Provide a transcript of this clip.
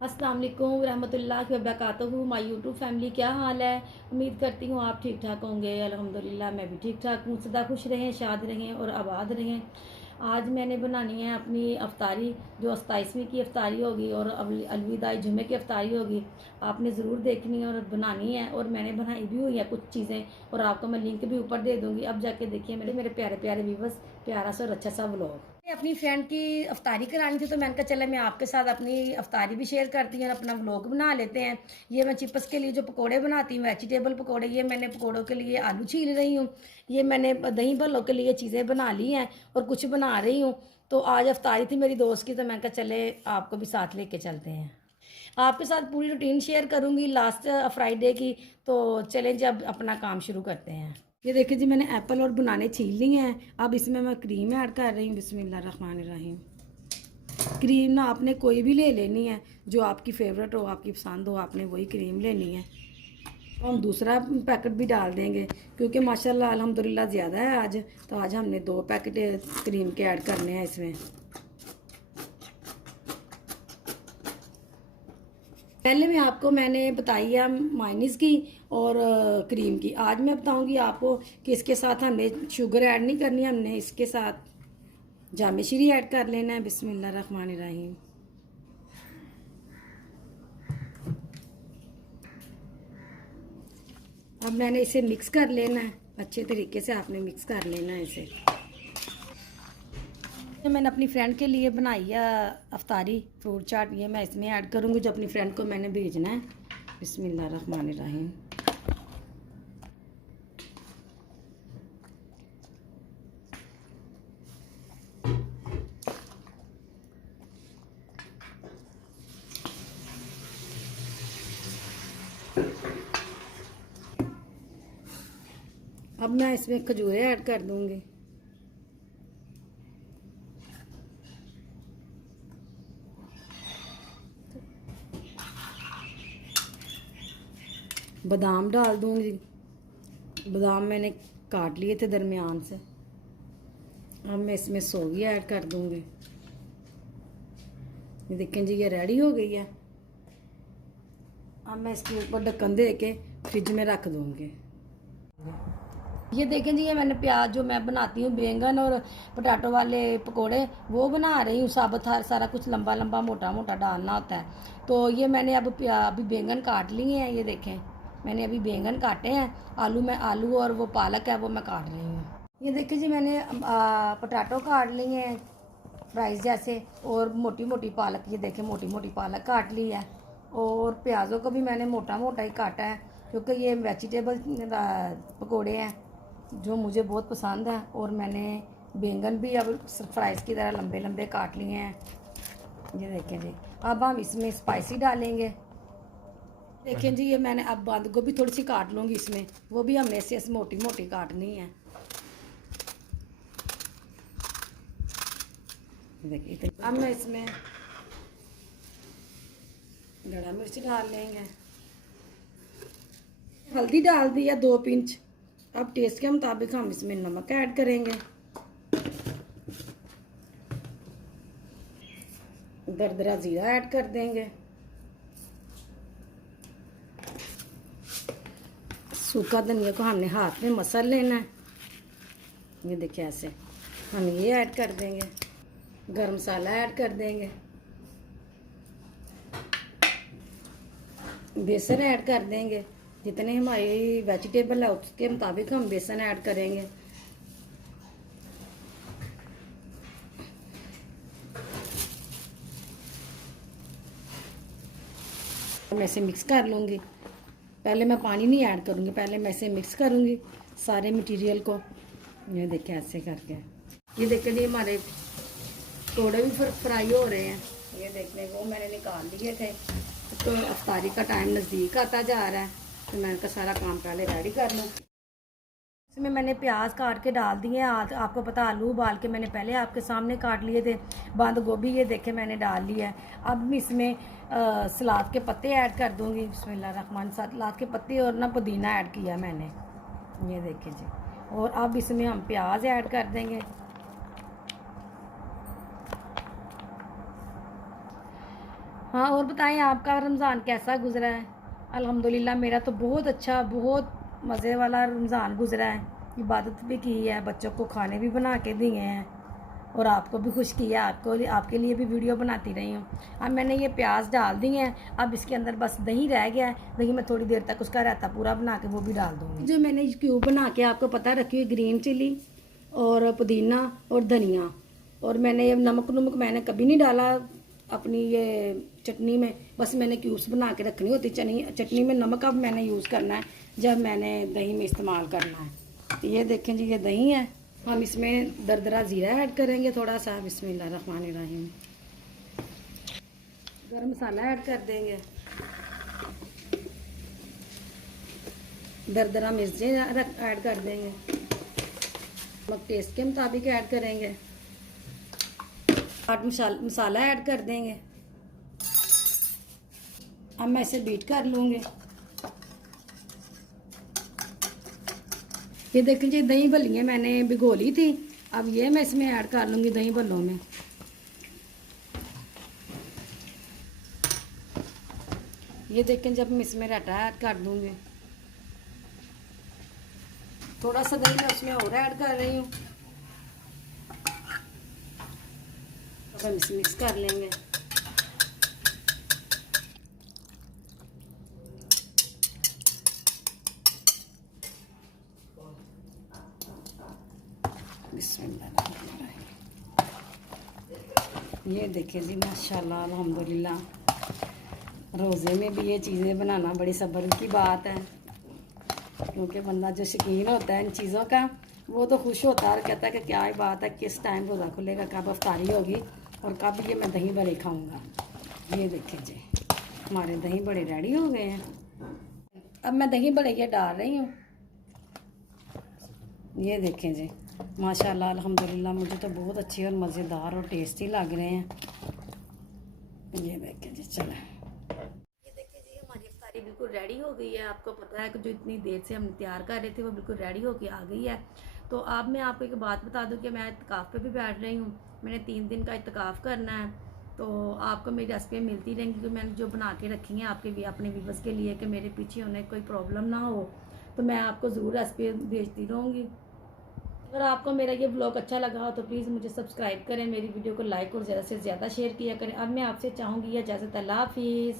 अस्सलाम वालेकुम रहमतुल्लाहि व बरकातहू। माय यूट्यूब फैमिली, क्या हाल है? उम्मीद करती हूँ आप ठीक ठाक होंगे। अल्हम्दुलिल्लाह मैं भी ठीक ठाक हूँ। सदा खुश रहें, शाद रहें और आबाद रहें। आज मैंने बनानी है अपनी अफ्तारी, जो 27वीं की अफ्तारी होगी और अलविदाई जुमे की अफ्तारी होगी। आपने ज़रूर देखनी है और बनानी है, और मैंने बनाई भी हुई है कुछ चीज़ें, और आपको मैं लिंक भी ऊपर दे दूँगी। अब जाके देखिए मेरे मेरे प्यारे प्यारे व्यूवर्स, प्यारा सा और अच्छा सा व्लॉग। अपनी फ्रेंड की अफ्तारी करानी थी, तो मैंने कहा चले मैं आपके साथ अपनी अफ्तारी भी शेयर करती हूँ और अपना व्लॉग बना लेते हैं। ये मैं चिप्स के लिए जो पकोड़े बनाती हूँ, वेजिटेबल पकोड़े, ये मैंने पकोड़ों के लिए आलू छील रही हूँ। ये मैंने दही भल्लों के लिए चीज़ें बना ली हैं और कुछ बना रही हूँ। तो आज अफ्तारी थी मेरी दोस्त की, तो मैंने कहा चले आपको भी साथ लेके चलते हैं। आपके साथ पूरी रूटीन शेयर करूँगी लास्ट फ्राइडे की। तो चलें जब अपना काम शुरू करते हैं। ये देखिए जी, मैंने एप्पल और बनाने छील लिए हैं। अब इसमें मैं क्रीम ऐड कर रही हूँ। बिस्मिल्लाहिर्रहमानिर्रहीम। क्रीम ना आपने कोई भी ले लेनी है, जो आपकी फेवरेट हो, आपकी पसंद हो, आपने वही क्रीम लेनी है। हम दूसरा पैकेट भी डाल देंगे, क्योंकि माशाल्लाह अल्हम्दुलिल्लाह ज़्यादा है आज। तो आज हमने 2 पैकेट क्रीम के ऐड करने हैं इसमें। पहले मैं आपको मैंने बताई है माइनीस की और क्रीम की। आज मैं बताऊंगी आपको कि इसके साथ हमें शुगर ऐड नहीं करनी, हमने इसके साथ जामे श्री ऐड कर लेना है। बिस्मिल्लाहिर्रहमानिर्रहीम। अब मैंने इसे मिक्स कर लेना है, अच्छे तरीके से आपने मिक्स कर लेना है इसे। मैंने अपनी फ्रेंड के लिए बनाई है अफ्तारी फ्रूट चाट, ये मैं इसमें ऐड करूँगी, जो अपनी फ्रेंड को मैंने भेजना है। बिस्मिल्लाहिर्रहमानिर्रहीम। अब मैं इसमें खजूरें ऐड कर दूँगी। बादाम डाल दूँगी। बादाम मैंने काट लिए थे दरमियान से। अब मैं इसमें सोगी ऐड कर दूँगी। ये देखें जी, ये रेडी हो गई है। अब मैं इसके ऊपर ढक्कन दे के फ्रिज में रख दूँगी। ये देखें जी, ये मैंने प्याज, जो मैं बनाती हूँ बैंगन और पोटैटो वाले पकोड़े, वो बना रही हूँ। साबुत सारा कुछ लंबा लंबा मोटा मोटा डालना होता है। तो ये मैंने अब अभी बैंगन काट लिए हैं। ये देखें, मैंने अभी बैंगन काटे हैं। आलू और वो पालक है, वो मैं काट रही हूँ। ये देखिए जी, मैंने पोटैटो काट लिए हैं फ्राइज जैसे, और मोटी मोटी पालक, ये देखें मोटी मोटी पालक काट ली है। और प्याज़ों को भी मैंने मोटा मोटा ही काटा है, क्योंकि ये वेजिटेबल पकोड़े हैं जो मुझे बहुत पसंद है। और मैंने बैंगन भी अब फ्राइज़ की तरह लंबे लंबे काट लिए हैं। ये देखें जी, अब हम इसमें स्पाइसी डालेंगे। देखें जी, ये मैंने अब बंद गोभी थोड़ी सी काट लूँगी इसमें, वो भी हमने ऐसे मोटी मोटी काटनी है। देखिए, अब मैं इसमें गड़ा मिर्च डाल लेंगे। हल्दी डाल दी है 2 पिंच। अब टेस्ट के मुताबिक हम इसमें नमक ऐड करेंगे। दरदरा जीरा ऐड कर देंगे। सूखा धनिया को हमने हाथ में मसल लेना है। ये देखिए, ऐसे हम ये ऐड कर देंगे। गरम मसाला ऐड कर देंगे। बेसन ऐड कर देंगे। जितने हमारी वेजिटेबल है उसके मुताबिक हम बेसन ऐड करेंगे। मैं इसे मिक्स कर लूँगी। पहले मैं पानी नहीं ऐड करूँगी, पहले मैं इसे मिक्स करूँगी सारे मटेरियल को। ये देखिए, ऐसे करके। ये देखिए जी, हमारे थोड़े भी फ्राई हो रहे हैं। ये देखने वो मैंने निकाल लिए थे। तो अफ्तारी का टाइम नज़दीक आता जा रहा है, तो मैंने कहा सारा काम पहले रेडी कर लूँ। इसमें मैंने प्याज काट के डाल दिए। आपको पता, आलू उबाल के मैंने पहले आपके सामने काट लिए थे। बंद गोभी ये देखे मैंने डाल लिया है। अब इसमें सलाद के पत्ते ऐड कर दूँगी। बिस्मिल्लाहिर्रहमान। सलाद के पत्ते और ना पुदीना ऐड किया मैंने। ये देखिए जी। और अब इसमें हम प्याज ऐड कर देंगे। हाँ, और बताएं आपका रमज़ान कैसा गुज़रा है? अल्हम्दुलिल्लाह मेरा तो बहुत अच्छा, बहुत मज़े वाला रमज़ान गुज़रा है। इबादत भी की है, बच्चों को खाने भी बना के दिए हैं और आपको भी खुश किया, आपके लिए भी वीडियो बनाती रही हूँ। अब मैंने ये प्याज डाल दिए हैं, अब इसके अंदर बस दही रह गया है। दही मैं थोड़ी देर तक उसका रायता पूरा बना के वो भी डाल दूँगी। जो मैंने क्यूब बना के आपको पता रखी हुई ग्रीन चिली और पुदीना और धनिया, और मैंने नमक मैंने कभी नहीं डाला अपनी ये चटनी में, बस मैंने क्यूब्स बना के रखनी होती। चटनी में नमक अब मैंने यूज़ करना है जब मैंने दही में इस्तेमाल करना है। तो ये देखें जी, ये दही है। हम इसमें दरदरा ज़ीरा ऐड करेंगे थोड़ा सा, बिस्मिल्लाहिर्रहमानिर्रहीम। गरम मसाला ऐड कर देंगे, दरदरा मिर्चें ऐड कर देंगे, नमक टेस्ट के मुताबिक ऐड करेंगे, चाट मसाला ऐड कर देंगे। अब मैं इसे बीट कर लूँगी। ये देखें जी, दही भल्लियाँ मैंने भिगो ली थी, अब ये मैं इसमें ऐड कर लूँगी दही भल्लों में। ये देखें, जब मैं इसमें रायता ऐड कर दूँगी, थोड़ा सा दही मैं उसमें और ऐड कर रही हूँ, तो हम इसे मिक्स कर लेंगे। ये देखिए जी, माशाल्लाह अल्हम्दुलिल्लाह, रोज़े में भी ये चीज़ें बनाना बड़ी सब्र की बात है, क्योंकि बंदा जो शौकीन होता है इन चीज़ों का वो तो खुश होता है और कहता है कि क्या ही बात है, किस टाइम रोज़ा खुलेगा, कब अफ्तारी होगी और कब ये मैं दही बड़े खाऊंगा। ये देखिए जी, हमारे दही बड़े रेडी हो गए हैं। अब मैं दही बड़े ये डाल रही हूँ। ये देखें जी, माशाल्लाह अल्हम्दुलिल्लाह, मुझे तो बहुत अच्छे और मज़ेदार और टेस्टी लग रहे हैं। ये देखें जी, चलें, ये देखें जी, हमारी इफ्तारी बिल्कुल रेडी हो गई है। आपको पता है कि जो इतनी देर से हम तैयार कर रहे थे वो बिल्कुल रेडी होके आ गई है। तो अब मैं आपको एक बात बता दूं कि मैं इत्तिकाफ़ पे भी बैठ रही हूँ। मैंने 3 दिन का इत्तिकाफ़ करना है, तो आपको मेरी रेसिपी मिलती रहेंगी, क्योंकि मैंने जो बना के रखी हैं आपके भी अपने व्यूअर्स के लिए कि मेरे पीछे उन्हें कोई प्रॉब्लम ना हो, तो मैं आपको ज़रूर रेसिपी भेजती रहूँगी। अगर आपको मेरा ये ब्लॉग अच्छा लगा हो तो प्लीज़ मुझे सब्सक्राइब करें, मेरी वीडियो को लाइक और ज़्यादा से ज़्यादा शेयर किया करें। अब मैं आपसे चाहूँगी इजाज़त, अल्लाह हाफिज़।